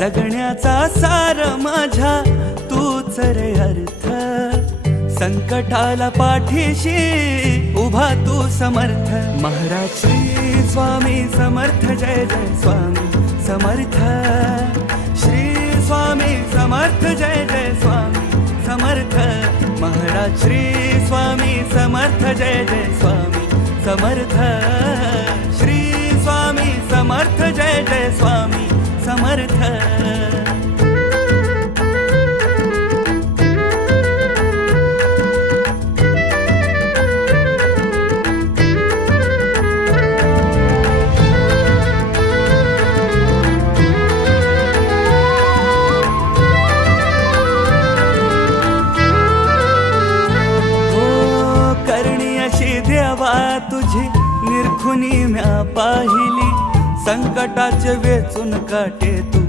जगण्याचा सार माझ्या तूच रे अर्थ, संकटाला पाठीशी उभा तू समर्थ। महाराज श्री स्वामी समर्थ, जय जय स्वामी समर्थ। श्री स्वामी समर्थ, जय जय स्वामी समर्थ। महाराज श्री स्वामी समर्थ, जय जय स्वामी समर्थ। श्री स्वामी समर्थ, जय जय स्वामी समर्थ। देवा तुझी निरखुनी म्या पाहिली, संकटाचे वेचून काटे तू